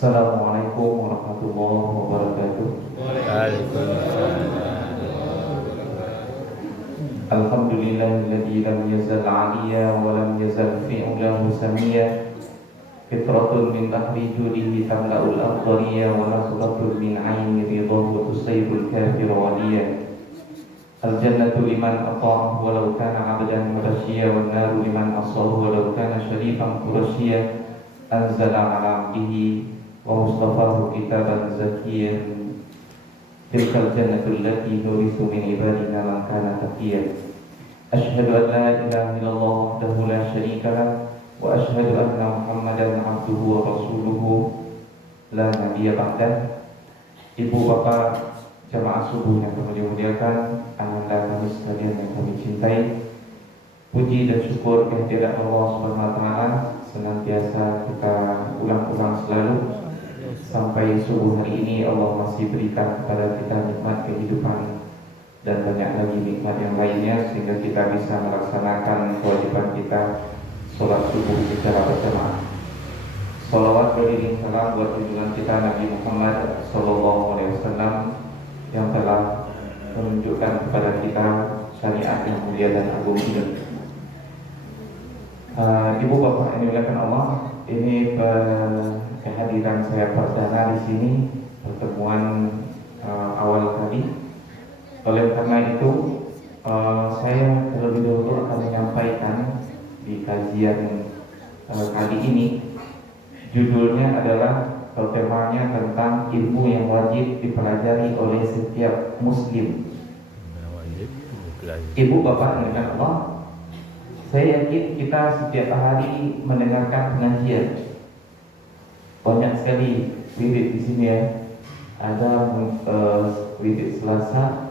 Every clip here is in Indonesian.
Assalamualaikum warahmatullahi wabarakatuh. Waalaikumsalam. Alhamdulillahilladzi lam yazal 'aliyya wa lam yazal fi'luhu samiyya. Fitratun min bahri judihi tamla'ul ardhariya wa nasratun min 'aini ridhahu tusayrul kafira waliya. Al-jannatu liman ata'ahu walau kana 'abdan murasyiya wan naru liman asahu walau kana syarifan qurasyiya. Anzala 'ala 'abdihi wa mustafahu kitaban zakiyyan. Tilkal jannatul lati nurithu min ibadina man kana taqiyyan. Asyhadu an la ilaha illallah wahdahu la syarika lah wa asyhadu anna Muhammadan abduhu wa rasuluhu la nabiyya ba'dah. Ibu bapak jamaah subuh yang kami muliakan, ananda kami sekalian yang kami cintai, puji dan syukur kehadirat Allah Subhanahu wa taala senantiasa kita ulang-ulang selalu sampai subuh hari ini. Allah masih berikan kepada kita nikmat kehidupan dan banyak lagi nikmat yang lainnya sehingga kita bisa melaksanakan kewajiban kita sholat subuh secara berjamaah. Salawat beriring salam buat junjungan kita Nabi Muhammad Sallallahu Alaihi Wasallam yang telah menunjukkan kepada kita syariat yang mulia dan agung ini. Ibu bapak yang dimuliakan Allah, ini kehadiran saya perdana di sini, pertemuan awal kali. Oleh karena itu, saya terlebih dahulu akan menyampaikan di kajian kali ini. Judulnya adalah atau temanya tentang ilmu yang wajib dipelajari oleh setiap muslim. Ibu bapak yang dimuliakan Allah, saya yakin kita setiap hari mendengarkan pengajian. Banyak sekali wirid di sini ya. Ada wirid Selasa,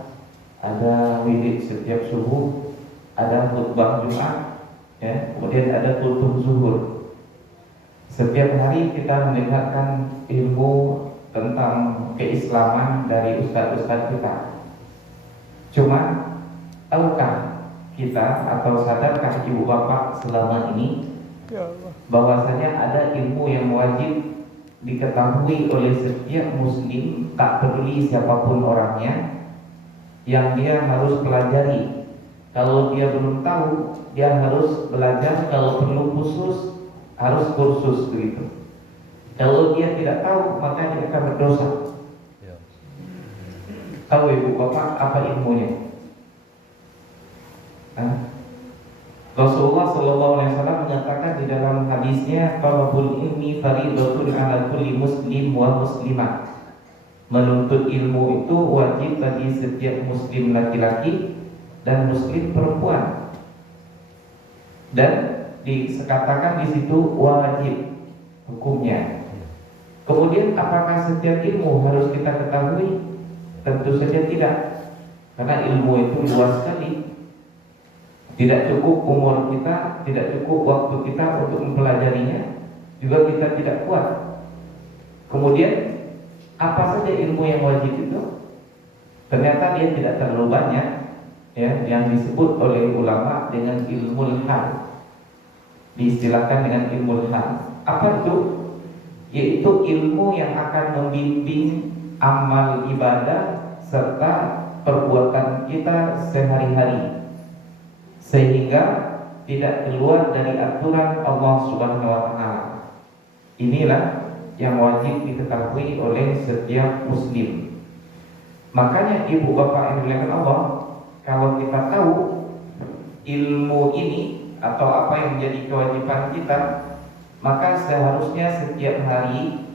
ada wirid setiap subuh, ada khutbah Jumat, ya. Kemudian ada khutbah zuhur. Setiap hari kita mendengarkan ilmu tentang keislaman dari ustaz-ustaz kita. Cuma tahukah kita atau sadarkah ibu bapak selama ini bahwasanya ada ilmu yang wajib diketahui oleh setiap muslim, tak peduli siapapun orangnya, yang dia harus pelajari. Kalau dia belum tahu, dia harus belajar. Kalau perlu khusus, harus kursus begitu. Kalau dia tidak tahu, maka dia akan berdosa. Tahu ibu bapak apa ilmunya? Rasulullah Shallallahu Alaihi Wasallam menyatakan di dalam hadisnya, "Talabul ilmi faridatun ala kulli muslim wa muslimah." Menuntut ilmu itu wajib bagi setiap muslim laki-laki dan muslim perempuan. Dan dikatakan di situ wajib hukumnya. Kemudian apakah setiap ilmu harus kita ketahui? Tentu saja tidak, karena ilmu itu luas sekali. Tidak cukup umur kita, tidak cukup waktu kita untuk mempelajarinya, juga kita tidak kuat. Kemudian apa saja ilmu yang wajib itu? Ternyata dia tidak terlalu banyak, ya, yang disebut oleh ulama dengan ilmu hal. Diistilahkan dengan ilmu hal. Apa itu? Yaitu ilmu yang akan membimbing amal ibadah serta perbuatan kita sehari-hari, sehingga tidak keluar dari aturan Allah Subhanahu wa taala. Inilah yang wajib diketahui oleh setiap muslim. Makanya ibu bapak yang dimuliakan Allah, kalau kita tahu ilmu ini atau apa yang menjadi kewajiban kita, maka seharusnya setiap hari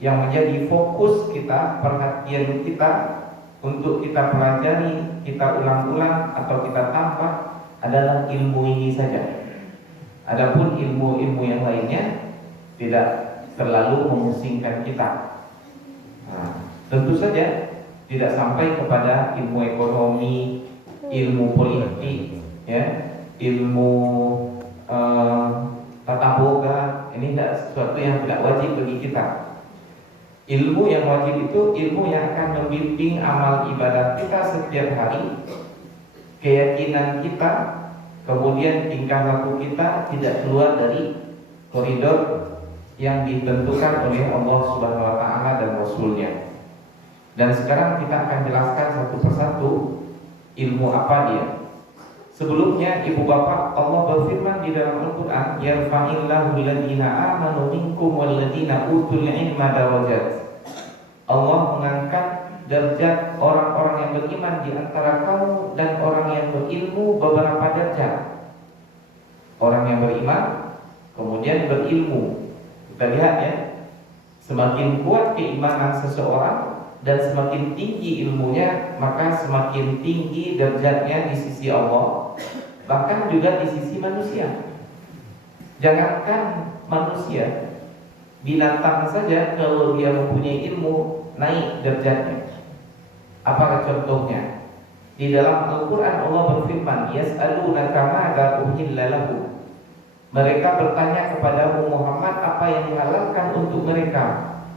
yang menjadi fokus kita, perhatian kita untuk kita pelajari, kita ulang-ulang atau kita tambah adalah ilmu ini saja. Adapun ilmu-ilmu yang lainnya tidak terlalu memusingkan kita. Tentu saja tidak sampai kepada ilmu ekonomi, ilmu politik, ya, ilmu tata boga. Ini tidak sesuatu yang tidak wajib bagi kita. Ilmu yang wajib itu ilmu yang akan membimbing amal ibadah kita setiap hari, keyakinan kita, kemudian tingkah laku kita tidak keluar dari koridor yang ditentukan oleh Allah Subhanahu wa taala dan Rasulnya. Dan sekarang kita akan jelaskan satu persatu ilmu apa dia. Sebelumnya ibu bapak, Allah berfirman di dalam Al-Quran, yarfa'illahu alladhina amanu minkum walladhina utul ilma darajat. Allah mengangkat derajat orang-orang yang beriman di antara kamu dan orang yang berilmu beberapa derajat. Orang yang beriman kemudian berilmu. Kita lihat ya, semakin kuat keimanan seseorang dan semakin tinggi ilmunya, maka semakin tinggi derajatnya di sisi Allah, bahkan juga di sisi manusia. Jangankan manusia, binatang saja kalau dia mempunyai ilmu naik derajatnya. Apa contohnya? Di dalam Al-Quran Allah berfirman, yas'alunaka ma'adha uhilla lahu. Mereka bertanya kepadamu Muhammad apa yang dihalalkan untuk mereka.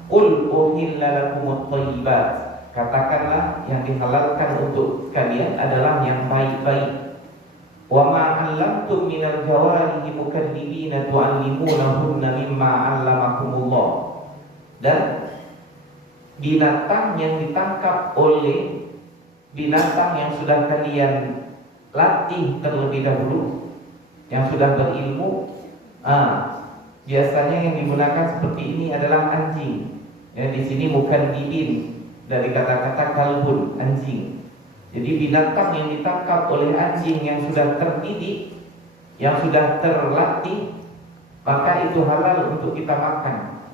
Qul uhilla lakumut thayyibat. Katakanlah yang dihalalkan untuk kalian adalah yang baik-baik. Wa ma 'allamtum minal jawarihi mukallibina tu'allimunahunna mimma 'allamakumullah. Dan binatang yang ditangkap oleh binatang yang sudah kalian latih terlebih dahulu, yang sudah berilmu, biasanya yang digunakan seperti ini adalah anjing. Ya, di sini mukallibin dari kata-kata kalbun, anjing. Jadi binatang yang ditangkap oleh anjing yang sudah terdidik, yang sudah terlatih, maka itu halal untuk kita makan.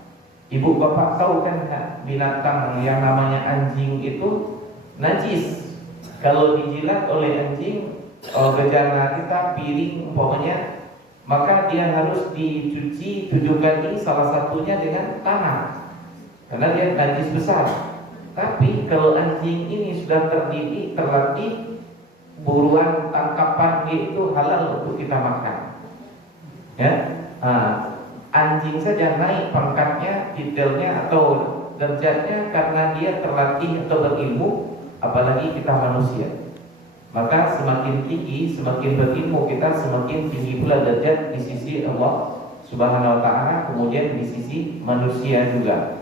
Ibu bapak tahu kan binatang yang namanya anjing itu najis. Kalau dijilat oleh anjing, bejana kita, piring umpamanya, maka dia harus dicuci 7 kali, salah satunya dengan tanah, karena dia najis besar. Tapi kalau anjing ini sudah terdidik, terlatih, buruan tangkapan dia itu halal untuk kita makan. Ya, anjing saja naik pangkatnya, titelnya atau derajatnya karena dia terlatih atau berilmu, apalagi kita manusia. Maka semakin tinggi, semakin berilmu kita, semakin tinggi pula derajat di sisi Allah Subhanahu wa taala, kemudian di sisi manusia juga.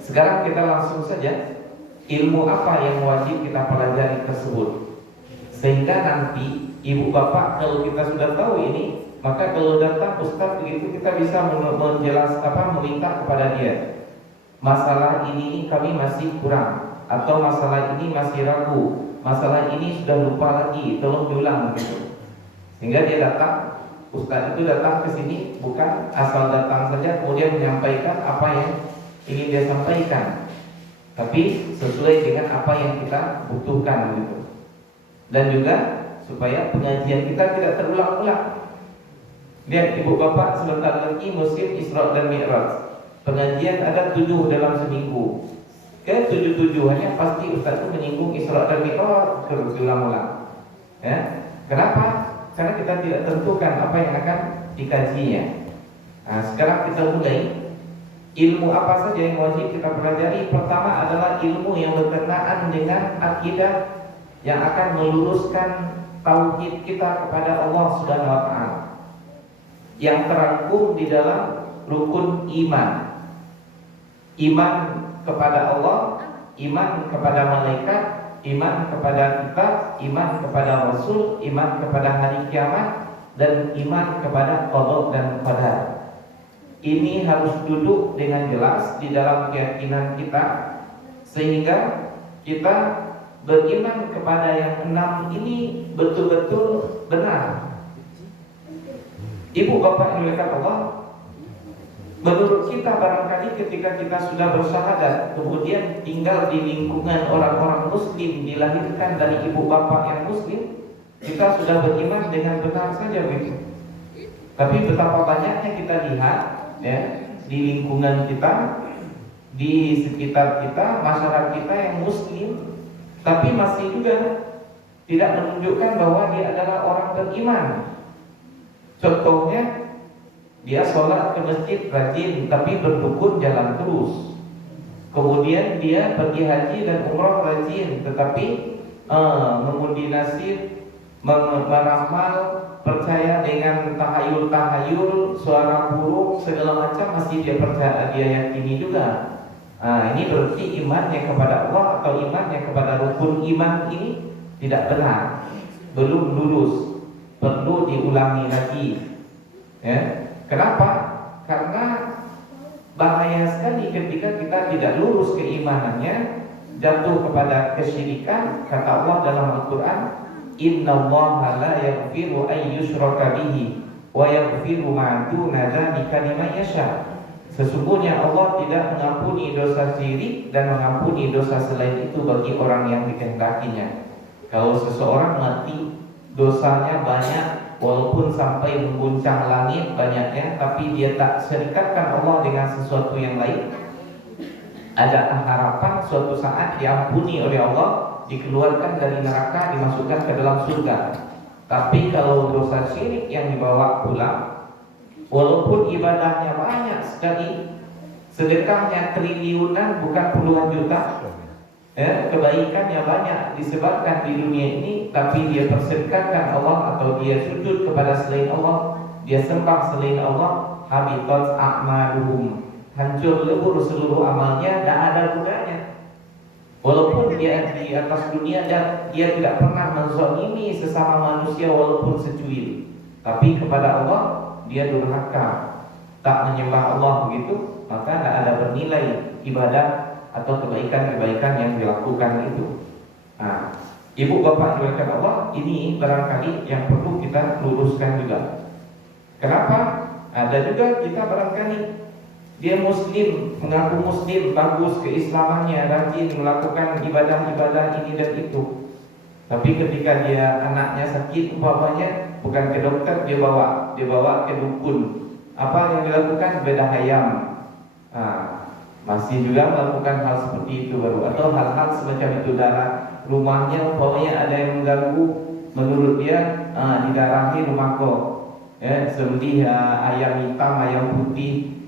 Sekarang kita langsung saja, ilmu apa yang wajib kita pelajari tersebut, sehingga nanti ibu bapak kalau kita sudah tahu ini, maka kalau datang ustaz begitu kita bisa meminta kepada dia, masalah ini kami masih kurang, atau masalah ini masih ragu, masalah ini sudah lupa lagi, tolong diulang begitu. Sehingga dia datang, ustaz itu datang ke sini bukan asal datang saja kemudian menyampaikan apa yang ingin dia sampaikan, tapi sesuai dengan apa yang kita butuhkan gitu. Dan juga supaya pengajian kita tidak terulang-ulang. Lihat ibu bapak, sebentar lagi musim Isra dan Mi'raj. Pengajian ada 7 dalam seminggu. Ke 7-7-nya pasti ustaz itu menyinggung Isra dan Mi'raj terulang-ulang. Ya. Kenapa? Karena kita tidak tentukan apa yang akan dikajinya. Nah, sekarang kita mulai. Ilmu apa saja yang wajib kita pelajari? Pertama adalah ilmu yang berkenaan dengan akidah, yang akan meluruskan tauhid kita kepada Allah Subhanahu wa taala, yang terangkum di dalam rukun iman. Iman kepada Allah, iman kepada malaikat, iman kepada kitab, iman kepada Rasul, iman kepada hari kiamat, dan iman kepada qada dan qadar. Ini harus duduk dengan jelas di dalam keyakinan kita, sehingga kita beriman kepada yang 6 ini betul-betul benar. Ibu bapak yang dimuliakan Allah, menurut kita barangkali ketika kita sudah bersyahadat, kemudian tinggal di lingkungan orang-orang muslim, dilahirkan dari ibu bapak yang muslim, kita sudah beriman dengan benar saja begitu. Tapi betapa banyaknya kita lihat ya, di lingkungan kita, di sekitar kita, masyarakat kita yang muslim, tapi masih juga tidak menunjukkan bahwa dia adalah orang beriman. Contohnya, dia sholat ke masjid rajin, tapi berdukun jalan terus. Kemudian dia pergi haji dan umrah rajin, tetapi mengundi nasib, meramal, percaya dengan tahayul-tahayul, suara burung, segala macam masih dia percaya, dia yakini juga. Ini berarti imannya kepada Allah atau imannya kepada rukun iman ini tidak benar, belum lurus, perlu diulangi lagi. Ya. Kenapa? Karena bahaya sekali ketika kita tidak lurus keimanannya, jatuh kepada kesyirikan. Kata Allah dalam Al-Quran, Innallaha la yaghfiru an yushraka bihi wa yaghfiru ma duna dzalika liman yasha. Sesungguhnya Allah tidak mengampuni dosa syirik dan mengampuni dosa selain itu bagi orang yang dikehendakinya. Kalau seseorang mati dosanya banyak, walaupun sampai mengguncang langit banyaknya, tapi dia tak serikatkan Allah dengan sesuatu yang lain, ada harapan suatu saat diampuni oleh Allah, dikeluarkan dari neraka, dimasukkan ke dalam surga. Tapi kalau dosa syirik yang dibawa pulang, walaupun ibadahnya banyak sekali, sedekahnya triliunan bukan puluhan juta, kebaikannya banyak disebarkan di dunia ini, tapi dia persedekahkan Allah atau dia sujud kepada selain Allah, dia sembah selain Allah, habitat a'maluhum, hancur lebur seluruh amalnya, tidak ada gunanya. Walaupun dia di atas dunia dan dia tidak pernah menzalimi sesama manusia walaupun secuil, tapi kepada Allah dia durhaka, tak menyembah Allah begitu, maka tidak ada bernilai ibadah atau kebaikan-kebaikan yang dilakukan itu. Ibu bapak dimuliakan Allah, ini barangkali yang perlu kita luruskan juga. Kenapa? Ada juga kita barangkali dia muslim, mengaku muslim, bagus keislamannya, rajin melakukan ibadah-ibadah ini dan itu, tapi ketika dia anaknya sakit umpamanya, bukan ke dokter dia bawa ke dukun. Apa yang dilakukan? Bedah ayam. Masih juga melakukan hal seperti itu baru, atau hal-hal semacam itu. Darah rumahnya umpamanya ada yang mengganggu, menurut dia didarahi rumah kok, sembelih ayam hitam, ayam putih,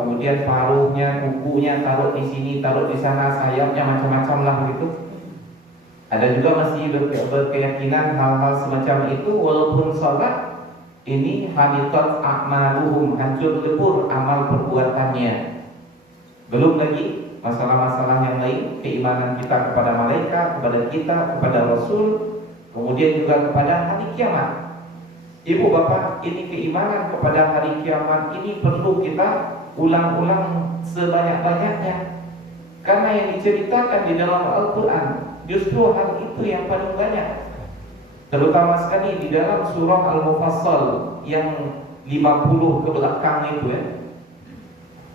kemudian paruhnya, kukunya taruh di sini, taruh di sana, sayapnya macam-macam lah begitu. Ada juga masih berkeyakinan hal-hal semacam itu, walaupun sholat ini habitat a'maluhum, hancur lebur amal perbuatannya. Belum lagi masalah-masalah yang lain, keimanan kita kepada malaikat, kepada kita, kepada Rasul, kemudian juga kepada hari kiamat. Ibu bapak, ini keimanan kepada hari kiamat ini perlu kita ulang-ulang sebanyak-banyaknya, karena yang diceritakan di dalam Al-Quran justru hal itu yang paling banyak, terutama sekali di dalam surah Al-Mufassal yang 50 ke belakang itu,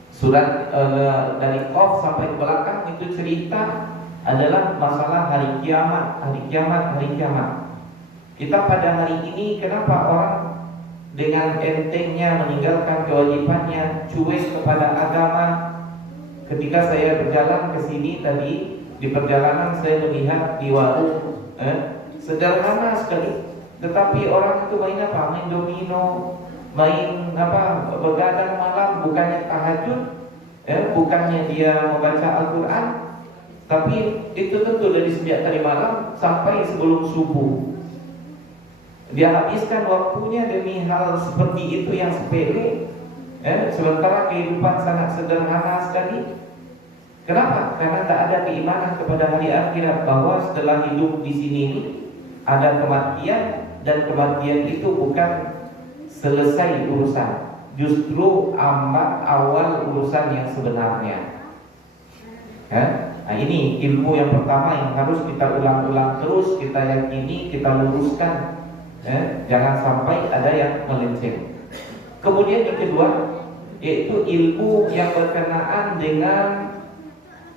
surat dari Qaf sampai ke belakang itu cerita adalah masalah hari kiamat, hari kiamat, hari kiamat. Kita pada hari ini kenapa orang dengan entengnya meninggalkan kewajibannya, cuek kepada agama? Ketika saya berjalan ke sini tadi, di perjalanan saya melihat di warung sederhana sekali, tetapi orang itu main apa? Main domino, main apa? Begadang malam, bukannya tahajud, bukannya dia membaca Al-Quran, tapi itu tentu dari sejak tadi malam sampai sebelum subuh. Dia habiskan waktunya demi hal seperti itu yang sepele, sementara kehidupan sangat sederhana sekali. Kenapa? Karena tak ada keimanan kepada hari akhirat, bahwa setelah hidup di sini ada kematian, dan kematian itu bukan selesai urusan, justru awal urusan yang sebenarnya. Nah, ini ilmu yang pertama yang harus kita ulang-ulang terus, kita yakini, kita luruskan. Jangan sampai ada yang melenceng. Kemudian yang kedua, yaitu ilmu yang berkenaan dengan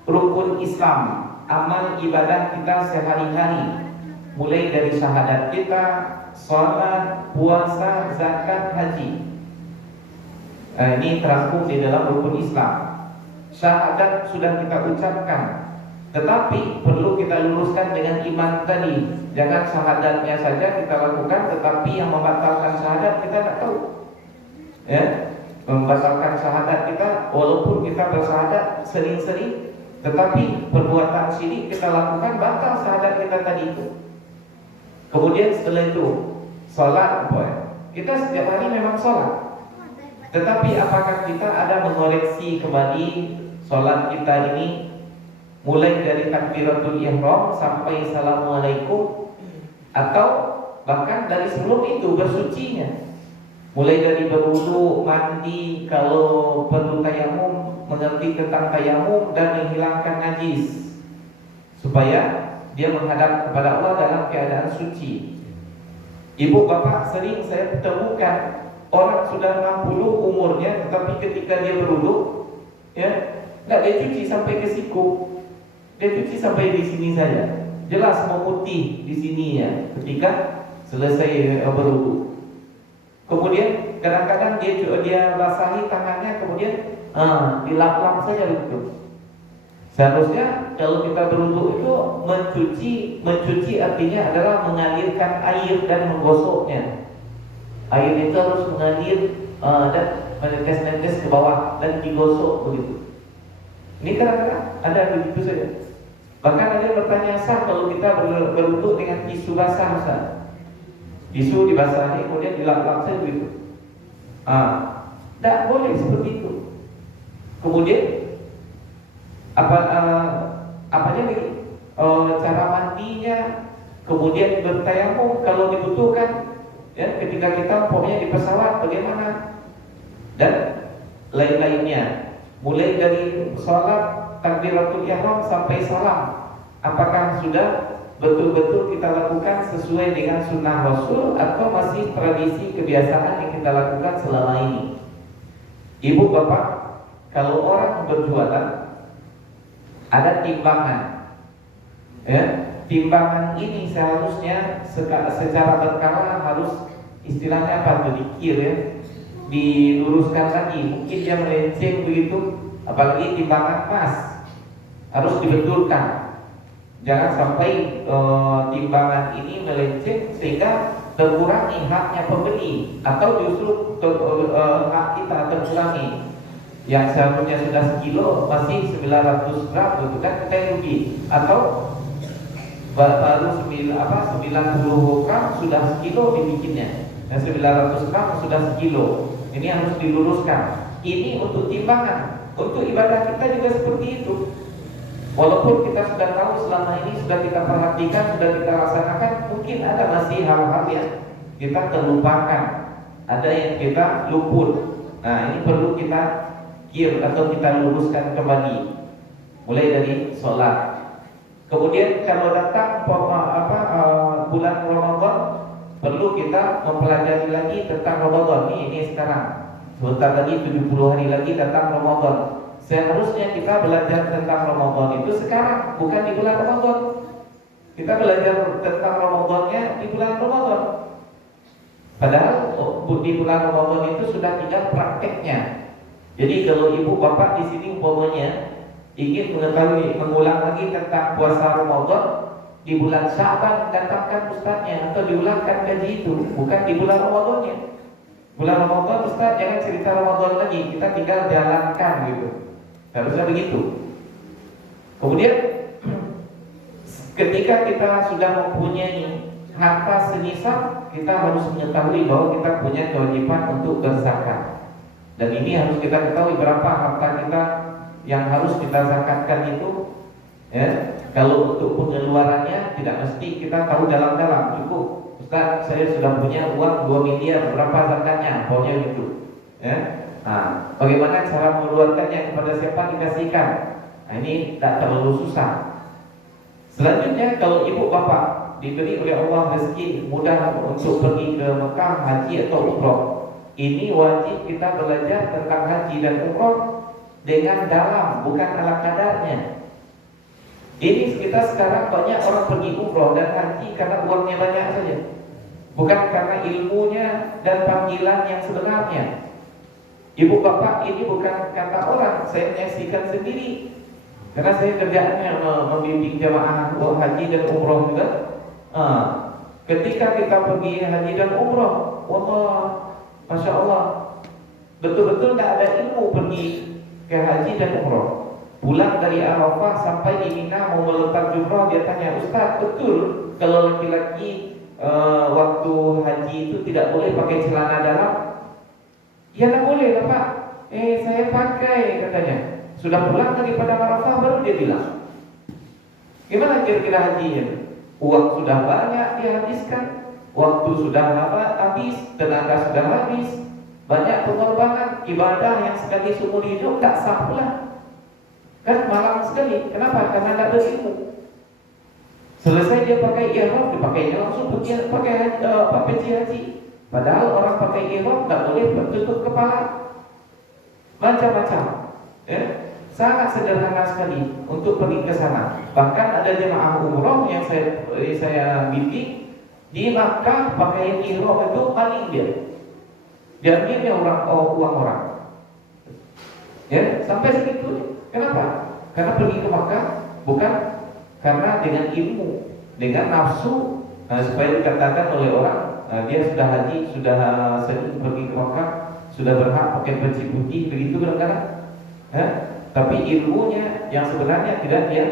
rukun Islam, amal ibadah kita sehari-hari, mulai dari syahadat kita, salat, puasa, zakat, haji. Ini terangkum di dalam rukun Islam. Syahadat sudah kita ucapkan, tetapi perlu kita luruskan dengan iman tadi. Jangan syahadatnya saja kita lakukan, tetapi yang membatalkan syahadat kita tak tahu. Membatalkan syahadat kita, walaupun kita bersyahadat sering-sering, tetapi perbuatan syirik kita lakukan, batal syahadat kita tadi itu. Kemudian setelah itu sholat, kita setiap hari memang sholat. Tetapi apakah kita ada mengoreksi kembali sholat kita ini, mulai dari takbiratul ihram sampai assalamualaikum, atau bahkan dari sebelum itu bersucinya, mulai dari berwudu, mandi, kalau perlu tayamum, mengerti tentang tayamum dan menghilangkan najis, supaya dia menghadap kepada Allah dalam keadaan suci. Ibu bapak sering saya temukan orang sudah 60 umurnya, tetapi ketika dia berwudu, ya, nggak dia cuci sampai ke siku, dia cuci sampai di sini saja, jelas memutih di sininya ketika selesai berwudu. Kemudian kadang-kadang dia basahi tangannya, kemudian dilap-lap saja begitu. Seharusnya kalau kita berwudu itu mencuci artinya adalah mengalirkan air dan menggosoknya. Air itu harus mengalir dan menetes-netes ke bawah dan digosok begitu. Ini kadang-kadang ada begitu saja. Bahkan ada yang bertanya, sah kalau kita berwudu dengan tisu basah, Ustaz? Tisu dibasahi kemudian dilap-lap saja begitu. Tidak boleh seperti itu. Kemudian apanya lagi? Cara mandinya, kemudian bertayamum kalau dibutuhkan, ya, ketika kita umpamanya di pesawat bagaimana, dan lain-lainnya, mulai dari sholat takbiratul ihram sampai salam, apakah sudah betul-betul kita lakukan sesuai dengan sunnah Rasul atau masih tradisi kebiasaan yang kita lakukan selama ini? Ibu bapak, kalau orang berjualan ada timbangan, ya, timbangan ini seharusnya secara berkala harus, istilahnya apa tuh, dikir, ya, diluruskan lagi. Mungkin dia melenceng begitu, apalagi timbangan emas, harus dibetulkan. Jangan sampai timbangan ini melenceng sehingga terkurangi haknya pembeli, atau justru hak kita terkurangi. Yang seharusnya sudah sekilo masih 900 gram, itu kan kita yang rugi. Atau baru 90 gram sudah sekilo dibikinnya, dan 900 gram sudah sekilo. Ini harus diluruskan. Ini untuk timbangan. Untuk ibadah kita juga seperti itu. Walaupun kita sudah tahu selama ini, sudah kita perhatikan, sudah kita laksanakan, mungkin ada masih hal-hal yang kita terlupakan, ada yang kita luput. Nah, ini perlu kita atau kita luruskan kembali, mulai dari sholat. Kemudian kalau datang bulan Ramadan, perlu kita mempelajari lagi tentang Ramadan. Ini sekarang, sebentar lagi 70 hari lagi datang Ramadan. Seharusnya kita belajar tentang Ramadan itu sekarang, bukan di bulan Ramadan. Kita belajar tentang Ramadannya di bulan Ramadan. Padahal di bulan Ramadan itu sudah tidak prakteknya. Jadi kalau ibu bapak di sini umpamanya ingin mengetahui, mengulang lagi tentang puasa Ramadan, di bulan Sya'ban datangkan ustaznya, atau diulangkan kaji itu, bukan di bulan Ramadannya. Bulan Ramadan ustaz jangan cerita Ramadan lagi, kita tinggal jalankan gitu. Harusnya begitu. Kemudian ketika kita sudah mempunyai harta senisab, kita harus mengetahui bahwa kita punya kewajiban untuk berzakat. Dan ini harus kita ketahui berapa harta kita yang harus kita zakatkan itu, ya. Kalau untuk pengeluarannya tidak mesti kita tahu dalam-dalam. Cukup, Ustaz, saya sudah punya uang 2 miliar, berapa zakatnya? Pokoknya gitu, ya. Nah, bagaimana cara mengeluarkannya, kepada siapa dikasihkan? Nah, ini tidak terlalu susah. Selanjutnya, kalau ibu bapak diberi oleh Allah rezeki mudah untuk pergi ke Mekah, haji atau umroh, ini wajib kita belajar tentang haji dan umroh dengan dalam, bukan ala kadarnya. Ini kita sekarang banyak orang pergi umroh dan haji karena uangnya banyak saja, bukan karena ilmunya dan panggilan yang sebenarnya. Ibu bapak, ini bukan kata orang, saya menyaksikan sendiri, karena saya kerjaannya membimbing jamaah haji dan umroh juga. Ketika kita pergi haji dan umroh, wallah, Masya Allah, betul-betul tidak ada ilmu pergi ke haji dan umroh. Pulang dari Arafah sampai di Mina mau melempar jumrah, dia tanya, Ustaz, betul kalau laki-laki waktu haji itu tidak boleh pakai celana dalam? Ya tak boleh lah Pak. Saya pakai katanya. Sudah pulang daripada Arafah baru dia bilang. Gimana kira-kira hajinya? Uang sudah banyak dihabiskan, waktu sudah habis, tenaga sudah habis, banyak pengorbanan, ibadah yang sekali seumur hidup tak sah pula. Kan malang sekali. Kenapa? Karena tidak berilmu. Selesai dia pakai ihram, dia pakainya langsung pakai peci haji. Padahal orang pakai ihram tak boleh bertutup kepala. Macam-macam. Ya? Sangat sederhana sekali untuk pergi ke sana. Bahkan ada jemaah umroh yang saya bimbing di Makkah, pakaian ihram itu maling dia. Diambilnya uang orang. Ya, sampai segitu. Kenapa? Karena pergi ke Makkah bukan karena dengan ilmu, dengan nafsu, supaya dikatakan oleh orang dia sudah haji, sudah sering pergi ke Makkah, sudah berhak pakai peci putih, begitu kadang-kadang. Tapi ilmunya yang sebenarnya tidak dia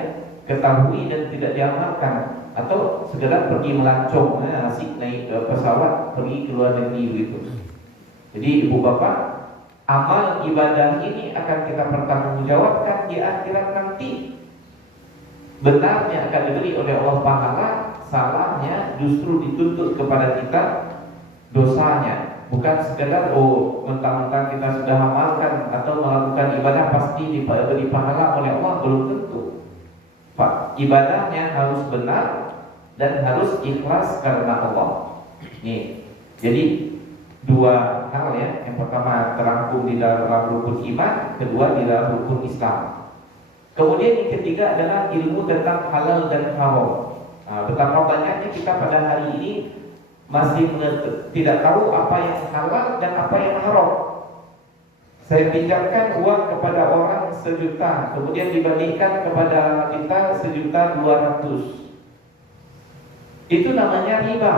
ketahui dan tidak diamalkan, atau sekedar pergi melancong, asik naik pesawat pergi ke luar negeri begitu. Jadi ibu bapak, amal ibadah ini akan kita pertanggungjawabkan di akhirat nanti. Benarnya akan diberi oleh Allah pahala, salahnya justru dituntut kepada kita dosanya. Bukan sekedar mentang-mentang kita sudah amalkan atau melakukan ibadah pasti diberi pahala oleh Allah, belum tentu. Pak, ibadahnya harus benar dan harus ikhlas karena Allah. Nih, jadi dua hal ya. Yang pertama terangkum di dalam rukun iman, kedua di dalam rukun Islam. Kemudian yang ketiga adalah ilmu tentang halal dan haram. Betapa banyaknya kita pada hari ini masih tidak tahu apa yang halal dan apa yang haram. Saya pinjamkan uang kepada orang 1 juta, kemudian dibandingkan kepada kita 1.200.000. Itu namanya riba.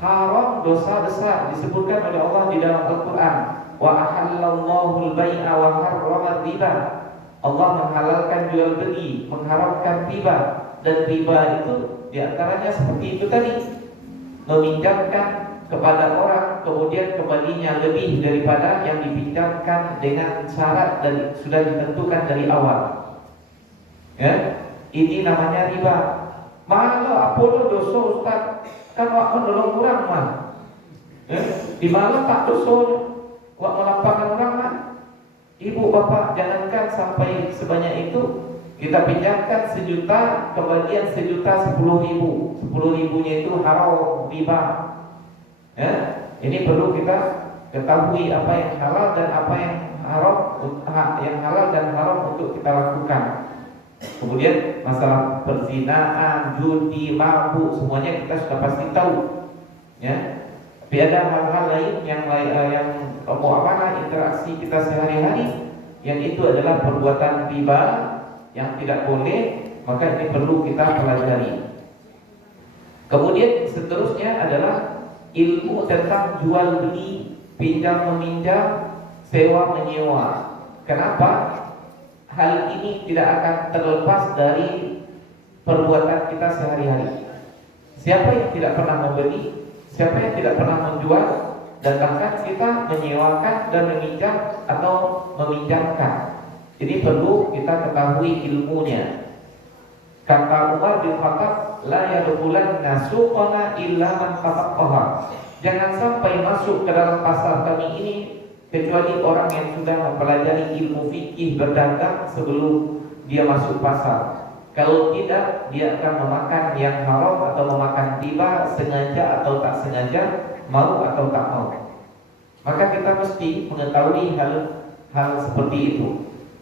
Haram, dosa besar, disebutkan oleh Allah di dalam Al-Quran. Wa ahallallahu al-bai'a wa harrama riba. Allah menghalalkan jual beli, mengharamkan riba. Dan riba itu diantaranya seperti itu tadi, meminjamkan kepada orang kemudian kembalinya lebih daripada yang dipinjamkan dengan syarat dan sudah ditentukan dari awal. Ya, ini namanya riba. Malah apa dosa Ustaz? Kan wak menolong orang mah. Di mana tak dosa wak melampangkan orang mah. Ibu bapak, jangankan sampai sebanyak itu. Kita pinjamkan 1 juta, kembalian 1 juta 10.000. 10.000-nya itu haram, riba. Ya, ini perlu kita ketahui apa yang halal dan apa yang haram, yang halal dan haram untuk kita lakukan. Kemudian masalah perzinaan, judi, mabuk, semuanya kita sudah pasti tahu. Ya, tapi ada hal-hal lain yang muamalah interaksi kita sehari-hari, yang itu adalah perbuatan riba yang tidak boleh, maka ini perlu kita pelajari. Kemudian seterusnya adalah ilmu tentang jual beli, pinjam meminjam, sewa menyewa. Kenapa? Hal ini tidak akan terlepas dari perbuatan kita sehari-hari. Siapa yang tidak pernah membeli? Siapa yang tidak pernah menjual? Dan bahkan kita menyewakan dan meminjam atau meminjamkan. Ini perlu kita ketahui ilmunya. Kata Umar bin Khattab, la yadkhulanna suqana illa man faqaha. Jangan sampai masuk ke dalam pasar kami ini kecuali orang yang sudah mempelajari ilmu fikih berdagang sebelum dia masuk pasar. Kalau tidak, dia akan memakan yang haram atau memakan riba, sengaja atau tak sengaja, mau atau tak mau. Maka kita mesti mengetahui hal seperti itu.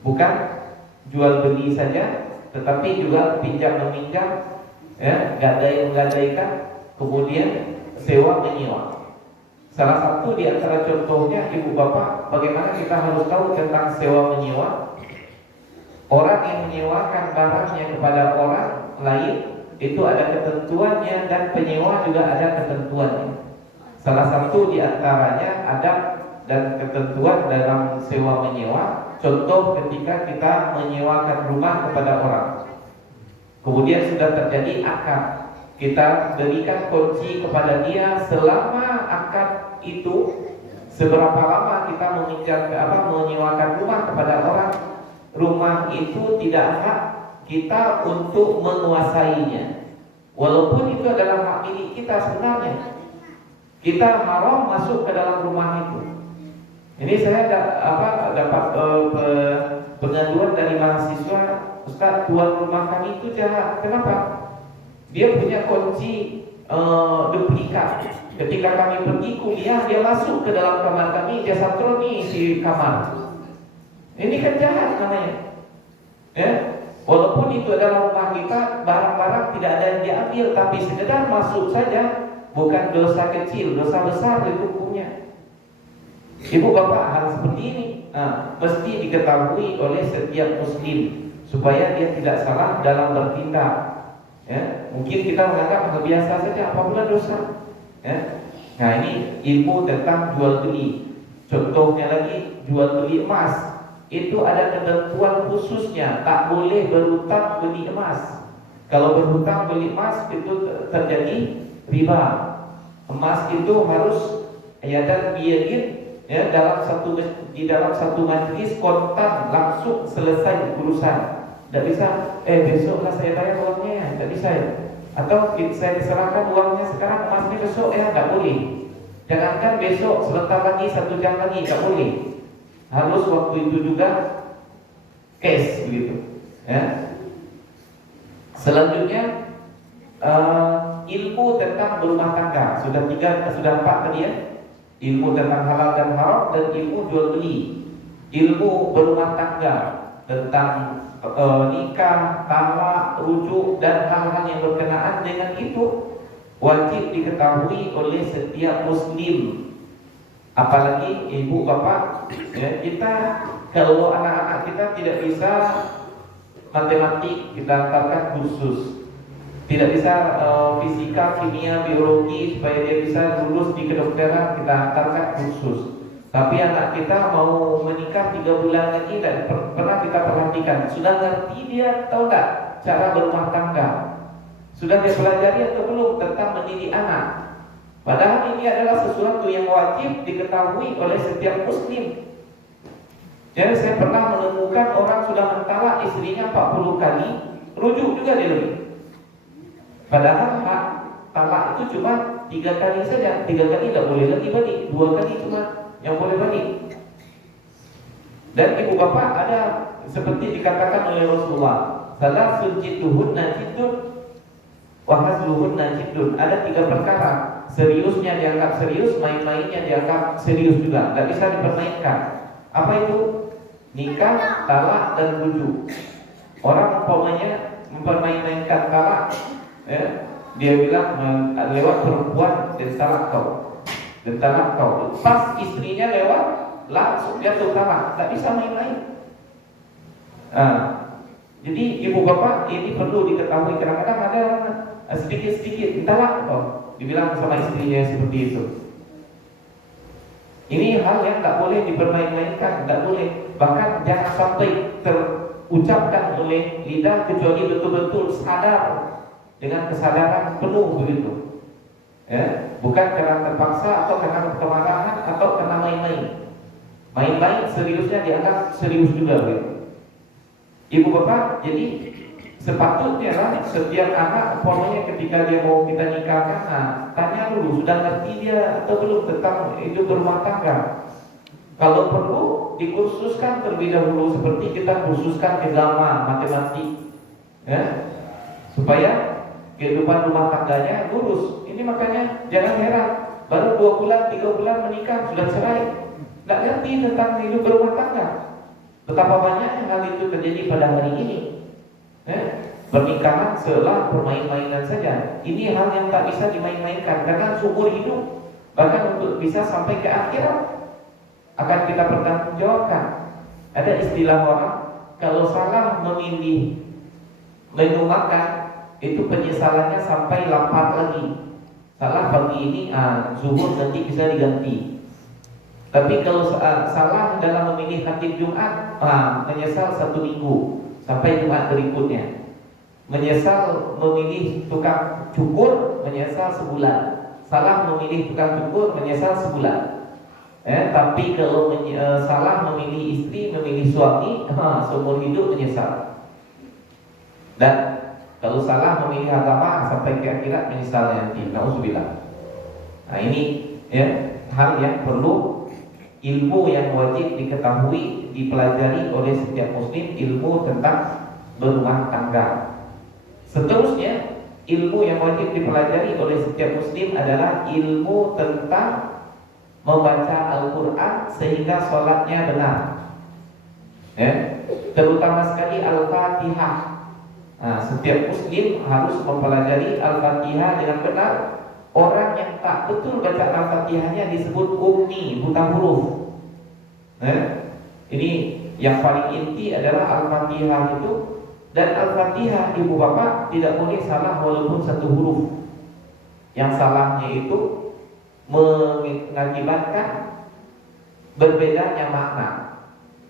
Bukan jual beli saja, tetapi juga pinjam meminjam, ya, gadai menggadaikan, kemudian sewa menyewa. Salah satu di antara contohnya, ibu bapak, bagaimana kita harus tahu tentang sewa menyewa. Orang yang menyewakan barangnya kepada orang lain itu ada ketentuannya, dan penyewa juga ada ketentuannya. Salah satu di antaranya adab dan ketentuan dalam sewa menyewa. Contoh ketika kita menyewakan rumah kepada orang, kemudian sudah terjadi akad. kita berikan kunci kepada dia selama akad itu, seberapa lama kita menyewakan rumah kepada orang, rumah itu tidak hak kita untuk menguasainya. Walaupun itu adalah hak milik kita sebenarnya, kita haram masuk ke dalam rumah itu. Ini saya dapat pengaduan dari mahasiswa, Ustaz, tuan rumah kami itu jahat. Kenapa? Dia punya kunci duplikat. Ketika kami pergi kuliah, dia masuk ke dalam kamar kami, dia satroni si kamar. Ini kan jahat namanya. Ya? Walaupun itu adalah rumah kita, barang-barang tidak ada yang diambil, tapi sekedar masuk saja, bukan dosa kecil, dosa besar itu hukumnya. Ibu bapak, hal seperti ini mesti diketahui oleh setiap muslim supaya dia tidak salah dalam bertindak. Ya, mungkin kita menganggap hal biasa saja, apabila dosa. Ya. Nah, ini ilmu tentang jual beli. Contohnya lagi, jual beli emas. Itu ada ketentuan khususnya, tak boleh berhutang beli emas. Kalau berhutang beli emas itu terjadi riba. Emas itu harus dan biyadin, ya, di dalam satu majlis kontan langsung selesai urusan. Tidak bisa, besoklah saya bayar uangnya, tidak bisa ya. Atau saya serahkan uangnya sekarang, emasnya besok, tidak boleh. Jangankan besok, sebentar lagi, 1 jam lagi, tidak boleh. Harus waktu itu juga cash begitu. Ya. Selanjutnya ilmu tentang berumah tangga. Sudah 4 tadi ya. Ilmu tentang halal dan haram dan ilmu jual beli. Ilmu berumah tangga tentang nikah, talak, rujuk dan hal-hal yang berkenaan dengan itu wajib diketahui oleh setiap muslim. Apalagi ibu bapak, ya, kita kalau anak-anak kita tidak bisa matematik, kita antarkan khusus. Tidak bisa fisika, kimia, biologi supaya dia bisa lulus di kedokteran, kita antarkan khusus. Tapi anak kita mau menikah 3 bulan lagi, dan pernah kita perhatikan, sudah ngerti dia atau enggak cara berumah tangga? Sudah dia pelajari atau belum tentang mendidik anak? Padahal ini adalah sesuatu yang wajib diketahui oleh setiap muslim. Jadi saya pernah menemukan orang sudah mentalak istrinya 40 kali, rujuk juga dia lebih. Padahal hak talak itu cuma 3 kali saja. 3 kali tidak boleh lagi balik, 2 kali cuma yang boleh balik. Dan ibu bapak, ada seperti dikatakan oleh Rasulullah, salah sujituhunna jiddun wa hazluhunna jiddun. Ada 3 perkara, seriusnya dianggap serius, main-mainnya dianggap serius juga, tidak bisa dipermainkan. Apa itu? Nikah, talak, dan rujuk. Orang umpamanya mempermain-mainkan talak, ya, dia bilang lewat perempuan dan talak kau. Pas istrinya lewat, langsung jatuh talak, tak bisa main-main. Jadi ibu bapak, ini perlu diketahui. Kadang-kadang ada sedikit-sedikit talak kau, dibilang sama istrinya seperti itu. Ini hal yang tak boleh dipermain-mainkan, tak boleh. Bahkan jangan sampai terucapkan oleh lidah kecuali betul-betul sadar, dengan kesadaran penuh begitu. Ya, bukan karena terpaksa atau karena kemarahan atau karena main-main. Main-main seriusnya dianggap serius juga begitu. Ibu bapak, jadi sepatutnya lah setiap anak, umpamanya ketika dia mau kita nikahkan, tanya dulu sudah ngerti dia atau belum tentang hidup berumah tangga. Kalau perlu dikursuskan terlebih dahulu, seperti kita kursuskan agama, matematik, ya, supaya kehidupan rumah tangganya lurus. Ini makanya jangan heran, baru 2 bulan, 3 bulan menikah sudah cerai, tidak ngerti tentang hidup berumah tangga. Betapa banyaknya hal itu terjadi pada hari ini. Pernikahan seolah permain-mainan saja. Ini hal yang tak bisa dimain-mainkan karena seumur hidup, bahkan untuk bisa sampai ke akhirat akan kita pertanggungjawabkan. Ada istilah orang, kalau salah memilih menu makan, itu penyesalannya sampai lapar lagi. Salah pagi ini, zuhur nanti bisa diganti. Tapi kalau salah dalam memilih khatib Jumat, menyesal 1 minggu sampai Jumat berikutnya. Menyesal memilih tukang cukur, menyesal sebulan. Salah memilih tukang cukur, menyesal sebulan. Tapi kalau salah memilih istri, memilih suami, seumur hidup menyesal. Dan kalau salah memilih agama, sampai ke akhirat menyesal nanti. Nauzubillah. Nah ini ya hal yang perlu, ilmu yang wajib diketahui, dipelajari oleh setiap muslim, ilmu tentang berumah tangga. Seterusnya, ilmu yang wajib dipelajari oleh setiap muslim adalah ilmu tentang membaca Al-Quran sehingga sholatnya benar. Terutama sekali Al-Fatihah. Nah, setiap muslim harus mempelajari Al-Fatihah dengan benar. Orang yang tak betul baca Al-Fatihahnya disebut ummi, buta huruf. Ini yang paling inti adalah Al-Fatihah itu. Dan Al-Fatihah, ibu bapak, tidak boleh salah walaupun satu huruf. Yang salahnya itu mengakibatkan berbedanya makna.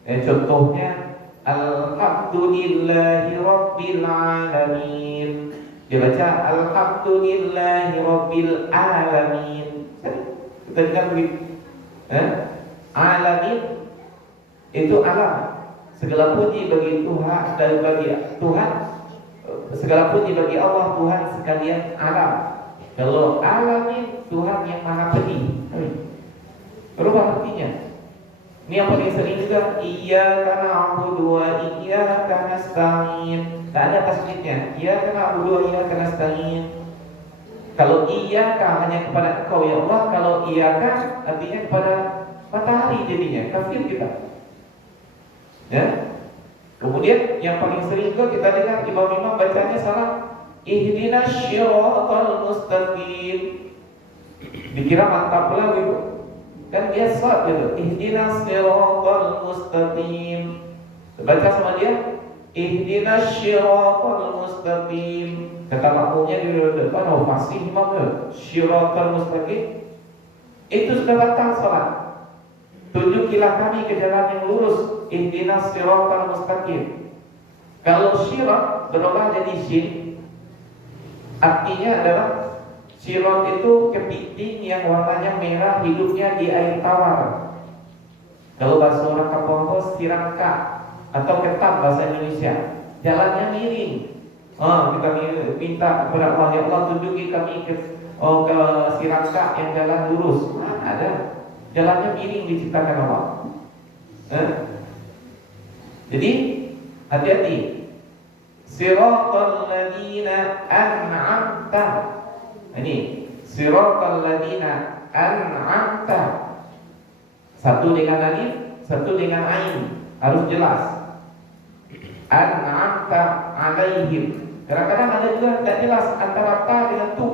Contohnya Alhamdulillahi Rabbil Alamin. Dia baca Alhamdulillahi Rabbil Alamin. Kita dengar begitu. Alamin itu alam. Segala puji bagi Tuhan, dan bagi Tuhan, segala puji bagi Allah Tuhan sekalian alam. Kalau alamin, Tuhan yang maha pedih. Berubah artinya. Ini yang paling sering juga, iyyaka na'budu wa iyyaka nasta'in. Tak ada tasbihnya. Iyyaka na'budu wa iyyaka nasta'in. Kalau iyyaka hanya kepada Engkau ya Allah, kalau iyyaka artinya kepada matahari jadinya. Kafir kita. Ya. Kemudian yang paling sering juga kita dengar imam-imam bacanya salah. Ihdinas syiratal mustaqim. Dikira mantap pula gitu. Kan dia short gitu. Ihdinas syiratal mustaqim. Baca sama dia, Ihdinas syiratal mustaqim. Kata makmumnya di depan, oh pasti imamnya syiratal mustaqim. Itu sudah batal salat. Tunjukilah kami ke jalan yang lurus. Ihdinas siratal mustaqim. Kalau syirat berubah jadi syin, artinya adalah syirat itu kepiting yang warnanya merah, hidupnya di air tawar. Kalau bahasa orang kampung itu sirangka atau ketam bahasa Indonesia. Jalannya miring. Kita minta kepada Allah, ya Allah tunjuki kami ke sirangka yang jalan lurus. Ada. Jalannya miring diciptakan Allah. Jadi hati-hati. Siratal ladzina an'amta. Ini siratal ladzina an'amta. Satu dengan alif, satu dengan ain. Harus jelas. An'amta alaihim. Kadang-kadang ada juga tidak jelas antara ta dengan tu.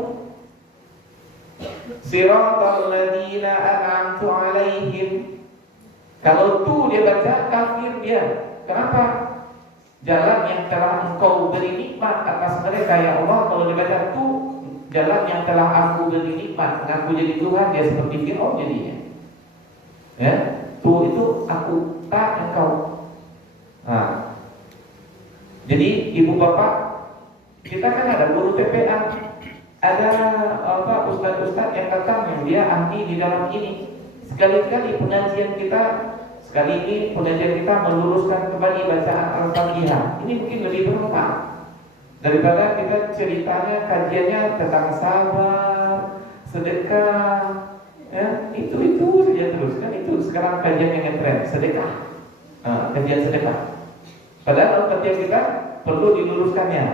Siratal ladzina an'amtu alaihim. Kalau tu dia baca kafir dia. Kenapa? Jalan yang telah engkau beri nikmat atas mereka ya Allah. Kalau dia baca tu, jalan yang telah aku beri nikmat, aku jadi Tuhan, dia seperti Fir'aun jadinya. Ya, tu itu aku, tak engkau. Nah, jadi ibu bapak, kita kan ada guru TPA, ada ustaz-ustaz yang datang yang dia ahli di dalam ini. Sekali-kali pengajian kita, sekali ini pengajian kita meluruskan kembali bacaan Al-Fatihah. Ini mungkin lebih bermanfaat daripada kita ceritanya kajiannya tentang sabar, sedekah, ya itu saja terus kan. Itu sekarang kajian yang ngetren, sedekah, kajian sedekah. Padahal kajian kita perlu diluruskannya.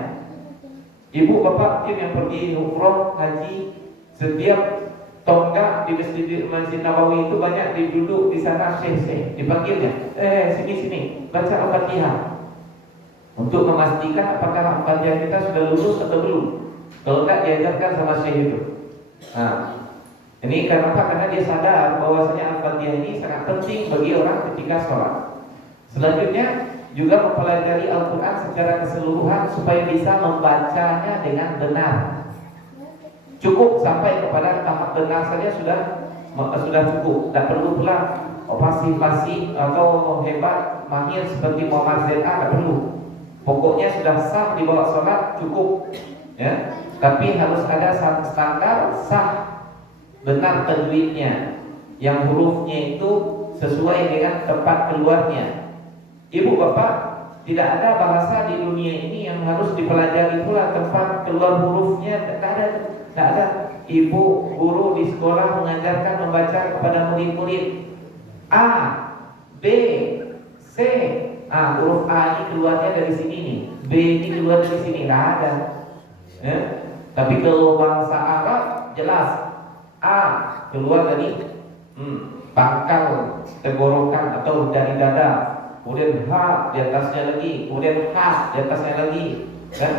Ibu bapak mungkin yang pergi umroh, haji, setiap tonggak di Masjid Nabawi itu banyak duduk di sana syekh-syekh, dipanggilnya, sini baca Al-Fatihah untuk memastikan apakah Al-Fatihah kita sudah lulus atau belum. Kalau enggak diajarkan sama syekh itu. Nah, ini kenapa? Karena dia sadar bahwasanya Al-Fatihah ini sangat penting bagi orang ketika sholat. Selanjutnya juga mempelajari Al-Quran secara keseluruhan supaya bisa membacanya dengan benar. Cukup sampai kepada tahap benar saja sudah cukup. Tak perlu pula fasih atau hebat mahir seperti Muhammad Z.A. tak perlu. Pokoknya sudah sah dibawa sholat cukup, ya. Tapi harus ada standar sah benar tajwidnya, yang hurufnya itu sesuai dengan tempat keluarnya. Ibu bapak, tidak ada bahasa di dunia ini yang harus dipelajari pula tempat keluar hurufnya. Tidak ada, tidak ada. Ibu guru di sekolah mengajarkan membaca kepada murid-murid A, B, C. Huruf A ini keluarnya dari sini nih, B ini keluar dari sini, nggak ada. Tapi kalau bahasa Arab jelas, A keluar dari pangkal tenggorokan atau dari dada, kemudian H di atasnya lagi, kemudian H di atasnya lagi, kan?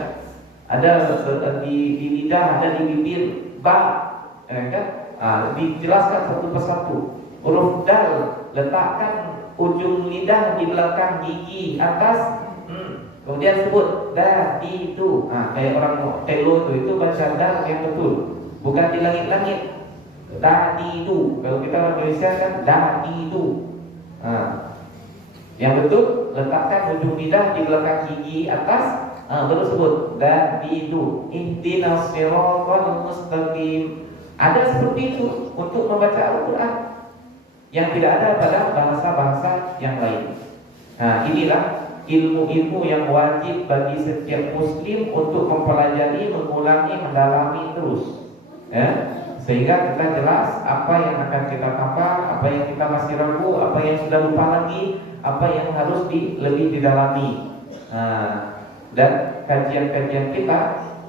Ada di lidah, ada di bibir, ba, kan? Dijelaskan satu persatu. Huruf dal letakkan ujung lidah di belakang gigi atas, kemudian sebut da di itu. Kayak orang telo itu baca da yang betul, bukan di langit-langit. Da di itu. Kalau kita orang Indonesia kan da di itu. Yang betul letakkan ujung lidah di belakang gigi atas, baru sebut da di itu. Ihdinas siratal mustaqim. Ada seperti itu untuk membaca Al-Quran yang tidak ada pada bahasa-bahasa yang lain. Inilah ilmu-ilmu yang wajib bagi setiap muslim untuk mempelajari, mengulangi, mendalami terus, ya? Sehingga kita jelas apa yang akan kita hafal, apa yang kita masih ragu, apa yang sudah lupa lagi, apa yang harus lebih didalami. Dan kajian-kajian kita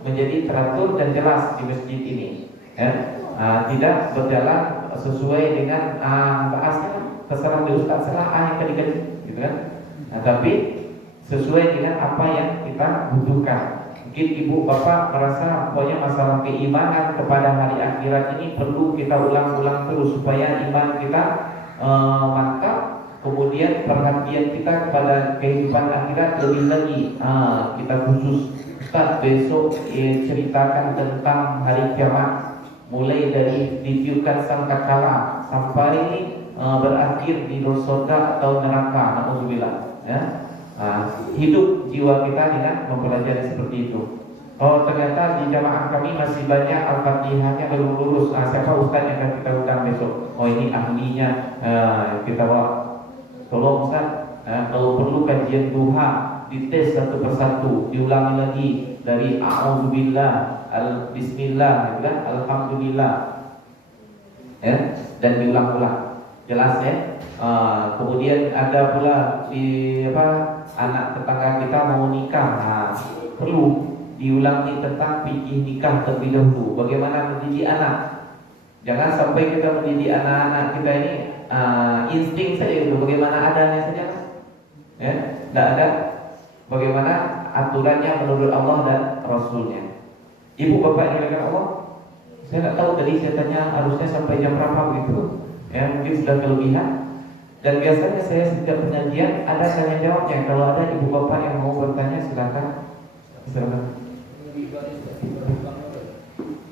menjadi teratur dan jelas di masjid ini, ya? Tidak berjalan sesuai dengan bahasnya terserah di ustaz salah yang tadi gitu kan. Tapi sesuai dengan apa yang kita butuhkan. Mungkin ibu bapak merasa pokoknya masalah keimanan kepada hari akhirat ini perlu kita ulang-ulang terus supaya iman kita mantap. Kemudian perhatian kita kepada kehidupan akhirat lebih lagi. Kita khusus Ustaz besok ceritakan tentang hari kiamat, mulai dari ditiupkan sangkakala sampai berakhir di surga atau neraka. Alhamdulillah, ya. Hidup jiwa kita dengan mempelajari seperti itu. Oh, ternyata di jamaah kami masih banyak Al-Fatihahnya belum lulus. Siapa ustaz yang akan kita undang besok? Oh, ini ahlinya, kita bawa. Tolong ustaz, kalau perlu kajian duha, dites satu persatu, diulangi lagi dari a'udzubillah, bismillah, gitu kan, alhamdulillah, ya, dan diulang-ulang. Jelas ya. Kemudian ada pula di anak tetangga kita mau nikah, perlu diulangi tentang fikih nikah terlebih dahulu. Bagaimana mendidik anak? Jangan sampai kita mendidik anak-anak kita ini insting saja itu, bagaimana adanya saja, ya, tidak ada bagaimana aturannya menurut Allah dan Rasulnya. Ibu bapak yang dilakukan Allah, saya tidak tahu tadi saya tanya harusnya sampai jam berapa begitu, ya, mungkin sudah kelebihan. Dan biasanya saya setiap penyajian ada tanya jawabnya. Kalau ada ibu bapak yang mau bertanya silakan. Silakan.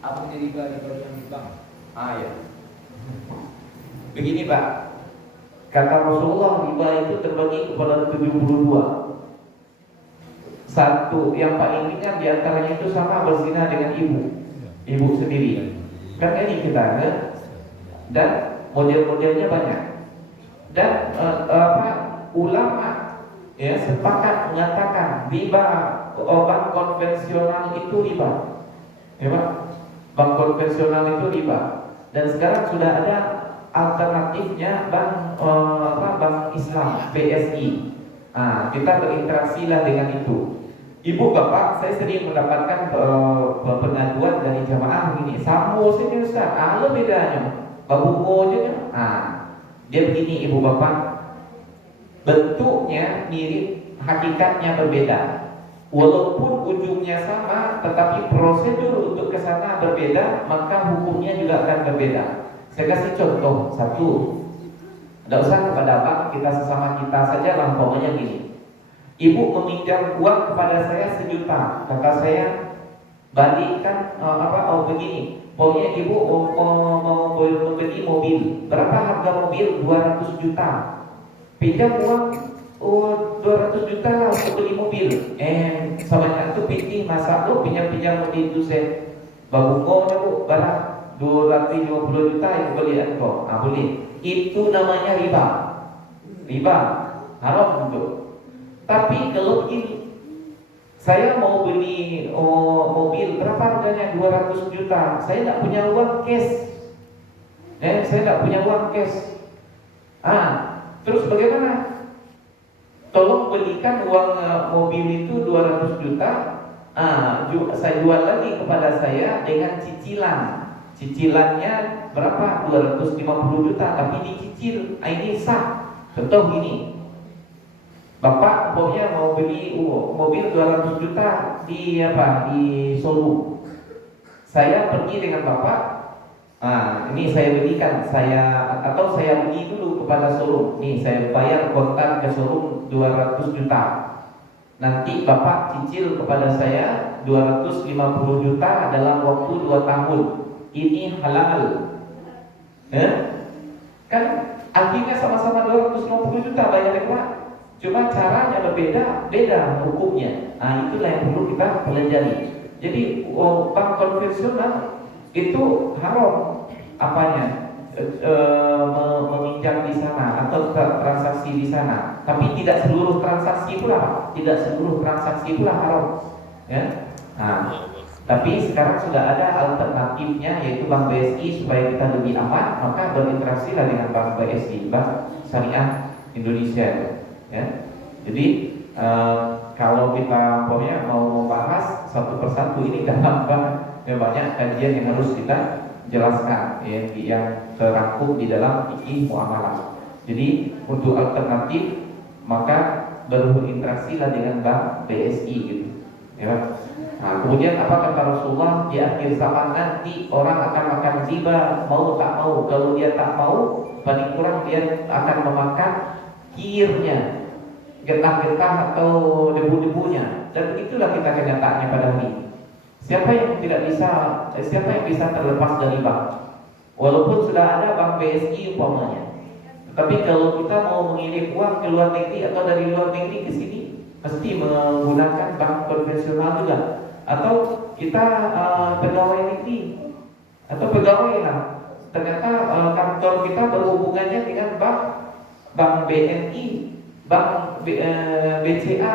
Apa menjadi riba di yang bank? Ya. Begini Pak, kata Rasulullah riba itu terbagi kepada 72. Satu yang paling ringan diantaranya itu sama berzina dengan ibu sendiri. Kan ini kita kan? Dan model-modelnya banyak. Dan ulama ya sepakat mengatakan riba bank konvensional itu riba, ya Pak, bank konvensional itu riba. Dan sekarang sudah ada alternatifnya bank Islam BSI. Kita berinteraksi lah dengan itu. Ibu bapak, saya sering mendapatkan pengaduan dari jamaah begini, sambo sini Ustaz, lo bedanya babungo aja kan? Dia begini ibu bapak, bentuknya mirip, hakikatnya berbeda. Walaupun ujungnya sama, tetapi prosedur untuk ke sana berbeda, maka hukumnya juga akan berbeda. Saya kasih contoh satu. Tidak usah kepada bank, kita sesama kita saja lampaunya gini. Ibu meminjam uang kepada saya 1 juta, kata saya balikkan begini. Pokoknya ibu mau membeli mobil. Berapa harga mobil? 200 juta. Pinjam uang 200 juta lah untuk beli mobil. Sebanyak itu pitih masa lu pinjam mobil itu saya babungo bu barang 250 juta itu belian kok. Nah boleh. Itu namanya riba. Riba haram untuk. Tapi kalau begini, saya mau beli mobil berapa harganya 200 juta. Saya tidak punya uang cash. Saya tidak punya uang cash. Terus bagaimana? Tolong belikan uang mobil itu 200 juta. Saya jual lagi kepada saya dengan cicilan. Cicilannya berapa? 250 juta, tapi dicicil. Ini sah. Contoh gini. Bapak pokoknya mau beli mobil 200 juta di showroom. Saya pergi dengan Bapak. Ini saya belikan, atau saya beli dulu kepada showroom. Nih saya bayar kontan ke showroom 200 juta. Nanti Bapak cicil kepada saya 250 juta dalam waktu 2 tahun. Ini halal. Kan akhirnya sama-sama 250 juta bayarnya Pak. Cuma caranya berbeda, beda hukumnya. Itulah yang perlu kita pelajari. Jadi bank konvensional itu haram meminjam di sana atau transaksi di sana. Tapi tidak seluruh transaksi pula, haram. Ya. Tapi sekarang sudah ada alternatifnya, yaitu Bank BSI. Supaya kita lebih aman, maka berinteraksilah dengan Bank BSI, Bank Syariah Indonesia. Ya, jadi kalau kita pokoknya mau membahas satu persatu ini dalam banyak kajian yang harus kita jelaskan, yang terangkum di dalam fikih muamalah. Jadi untuk alternatif maka berinteraksilah dengan Bank BSI gitu. Ya. Kemudian apa kata Rasulullah, di akhir zaman nanti orang akan makan riba, mau tak mau. Kalau dia tak mau, paling kurang dia akan memakan kirnya, getah-getah atau debu-debunya. Dan itulah kita kenyataannya pada hari ini. Siapa yang bisa terlepas dari bank? Walaupun sudah ada Bank BSI umpamanya. Tapi kalau kita mau mengirim uang ke luar negeri atau dari luar negeri ke sini, mesti menggunakan bank konvensional juga. Atau kita pegawai negeri atau pegawai lah. Ternyata kantor kita berhubungannya dengan bank BNI, bank BCA,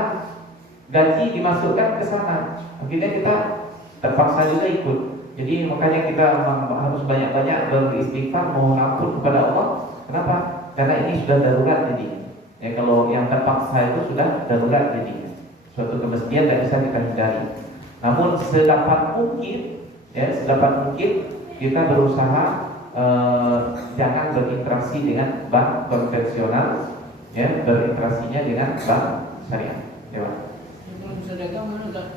gaji dimasukkan ke sana. Akhirnya kita terpaksa juga ikut. Jadi makanya kita harus banyak-banyak beristighfar, mohon ampun kepada Allah. Kenapa? Karena ini sudah darurat jadi. Ya, kalau yang terpaksa itu sudah darurat jadi. Suatu kemestian tidak bisa kita hindari. Namun sedapat mungkin kita berusaha jangan berinteraksi dengan bank konvensional, ya, berinteraksinya dengan bank syariah. Ya, Pak. Kalau bisa dagang mana tak?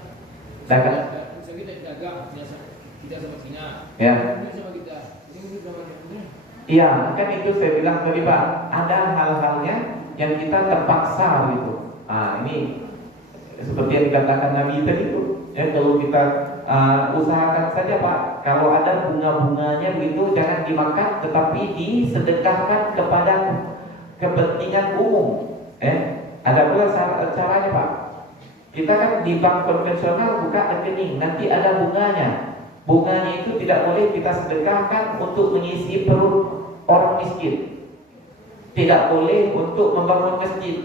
Dagang. Bisa kita dagang biasa kita sama Cina. Ya. Ini sama kita. Ini sama kita. Iya, kan itu saya bilang tadi Pak. Ada hal-halnya yang kita terpaksa gitu. Ini seperti yang dikatakan Nabi tadi itu. Ya, kalau kita usahakan saja Pak, kalau ada bunga-bunganya begitu jangan dimakan, tetapi disedekahkan kepada kepentingan umum. Ada pula caranya Pak. Kita kan di bank konvensional buka rekening, nanti ada bunganya. Bunganya itu tidak boleh kita sedekahkan untuk mengisi perut orang miskin. Tidak boleh untuk membangun masjid.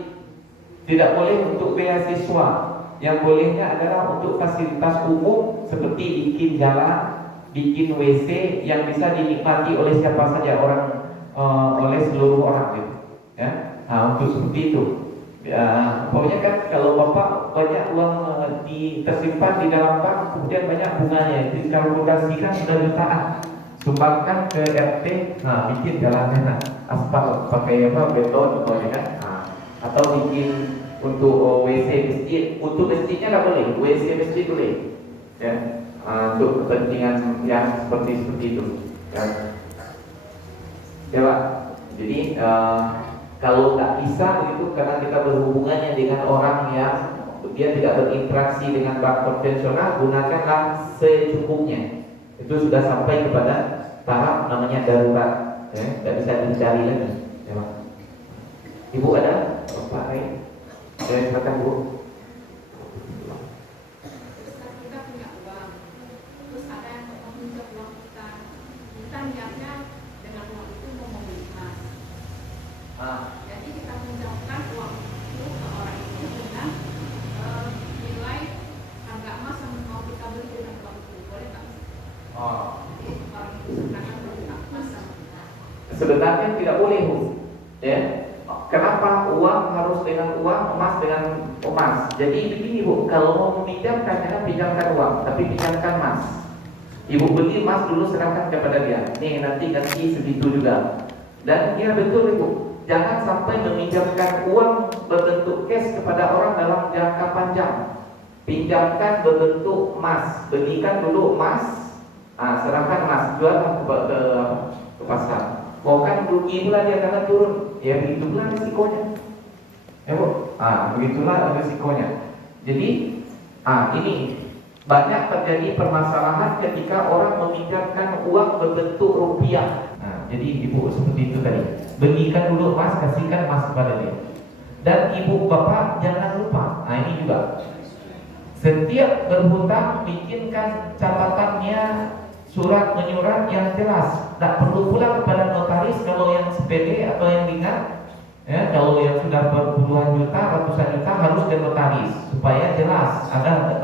Tidak boleh untuk beasiswa. Yang bolehnya adalah untuk fasilitas umum seperti bikin jalan, bikin WC yang bisa dinikmati oleh siapa saja oleh seluruh orang gitu. Ya. Untuk seperti itu. Pokoknya kan kalau Bapak banyak uang tersimpan di dalam bank, kemudian banyak bunganya, itu kalkulasikan sudah jutaan, sumbangkan ke RT, bikin jalannya aspal pakai beton pokoknya kan, atau bikin untuk WC masjid, untuk masjidnya nggak boleh, WC masjid boleh, ya, untuk kepentingan yang seperti itu, ya, ya Pak. Jadi kalau nggak bisa begitu karena kita berhubungannya dengan orang yang dia tidak berinteraksi dengan bank konvensional, gunakanlah secukupnya. Itu sudah sampai kepada tahap namanya darurat, ya, nggak bisa dicari lagi. Ya, Ibu ada? Pak Ray? Silakan Bu. Kita punya uang, terus ada yang meminjam uang kita niatnya dengan uang itu mau membeli emas. Jadi kita pinjamkan uang itu ke orang itu dengan nilai harga emas yang mau kita beli dengan uang itu, boleh nggak? Jadi orang itu sekarang minta emas sama kita. Sebenarnya tidak boleh Bu. Ya. Kenapa uang harus dengan uang, emas dengan emas? Jadi begini Bu, kalau mau meminjamkan jangan pinjamkan uang, tapi pinjamkan emas. Ibu beli emas dulu, serahkan kepada dia. Nih nanti ganti segitu juga. Dan ya betul Ibu, jangan sampai meminjamkan uang berbentuk cash kepada orang dalam jangka panjang. Pinjamkan berbentuk emas, belikan dulu emas, serahkan emas, jual ke pasar. Mau kan rugi pula dia karena turun. Ya begitulah risikonya. Ya Bu, begitulah risikonya. Jadi ini banyak terjadi permasalahan ketika orang meminjamkan uang berbentuk rupiah. Jadi Ibu seperti itu tadi. Belikan dulu emas, kasihkan emas kepada dia. Dan Ibu Bapak jangan lupa. Ini juga. Setiap berhutang bikinkan catatannya, surat menyurat yang jelas. Tak perlu pula kepada notaris kalau yang sepede atau yang ringan. Ya, kalau yang sudah berpuluhan juta, ratusan juta harus ke notaris supaya jelas ada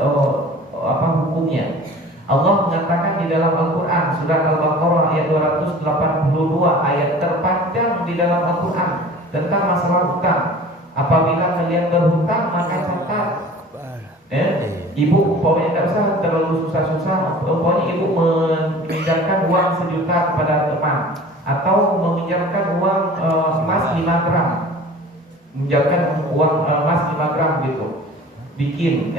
hukumnya. Allah mengatakan di dalam Al-Quran surat Al-Baqarah ayat 282, ayat terpanjang di dalam Al-Quran tentang masalah hutang. Apabila kalian berhutang maka catat. Ibu pokoknya tidak usah terlalu susah-susah. Pokoknya ibu meminjamkan uang 1 juta kepada teman, atau meminjamkan uang emas 5 gram, meminjamkan uang emas 5 gram gitu. Bikin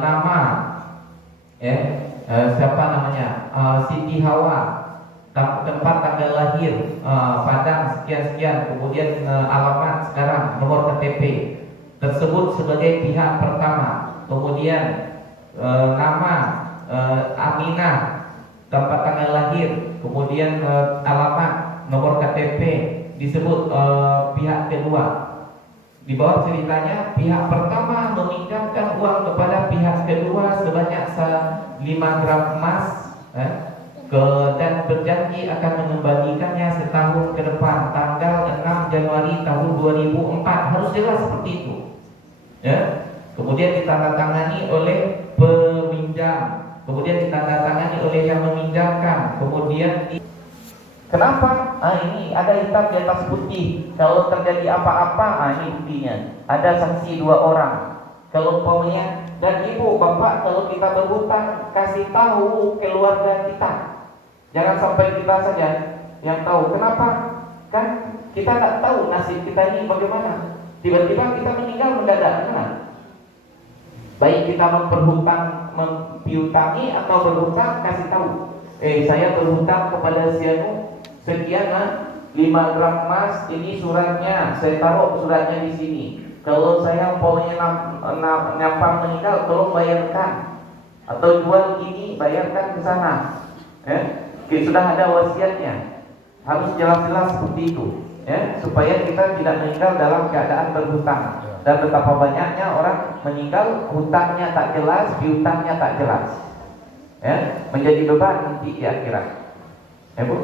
nama, siapa namanya, Siti Hawa, tempat tanggal lahir, Padang sekian-sekian, kemudian alamat sekarang, nomor KTP tersebut sebagai pihak pertama. Kemudian nama Aminah, tempat tanggal lahir, kemudian alamat, nomor KTP disebut pihak kedua. Di bawah ceritanya pihak pertama meminjamkan uang kepada pihak kedua sebanyak 5 gram emas, dan berjanji akan mengembalikannya setahun ke depan, tanggal 6 Januari tahun 2004. Harus jelas seperti itu. Kemudian ditandatangani oleh peminjam, kemudian ditandatangani oleh yang meminjamkan, kemudian kenapa? Ini ada hitam di atas putih. Kalau terjadi apa-apa, ini buktinya. Ada saksi 2 orang. Kalau umpamanya, dan Ibu Bapak kalau kita berhutang, kasih tahu keluarga kita. Jangan sampai kita saja yang tahu. Kenapa? Kan kita tak tahu nasib kita ini bagaimana. Tiba-tiba kita meninggal mendadak, kan? Baik kita mempiutangi atau berhutang, kasih tahu. Saya berhutang kepada Sianu sekian 5 gram emas, ini suratnya, saya taruh suratnya di sini. Kalau saya umpamanya nyampang meninggal, tolong bayarkan. Atau jual ini, bayarkan ke sana. Sudah ada wasiatnya. Harus jelas-jelas seperti itu, supaya kita tidak meninggal dalam keadaan berhutang. Dan betapa banyaknya orang meninggal hutangnya tak jelas, piutangnya tak jelas, menjadi beban nanti di akhirat. Bu.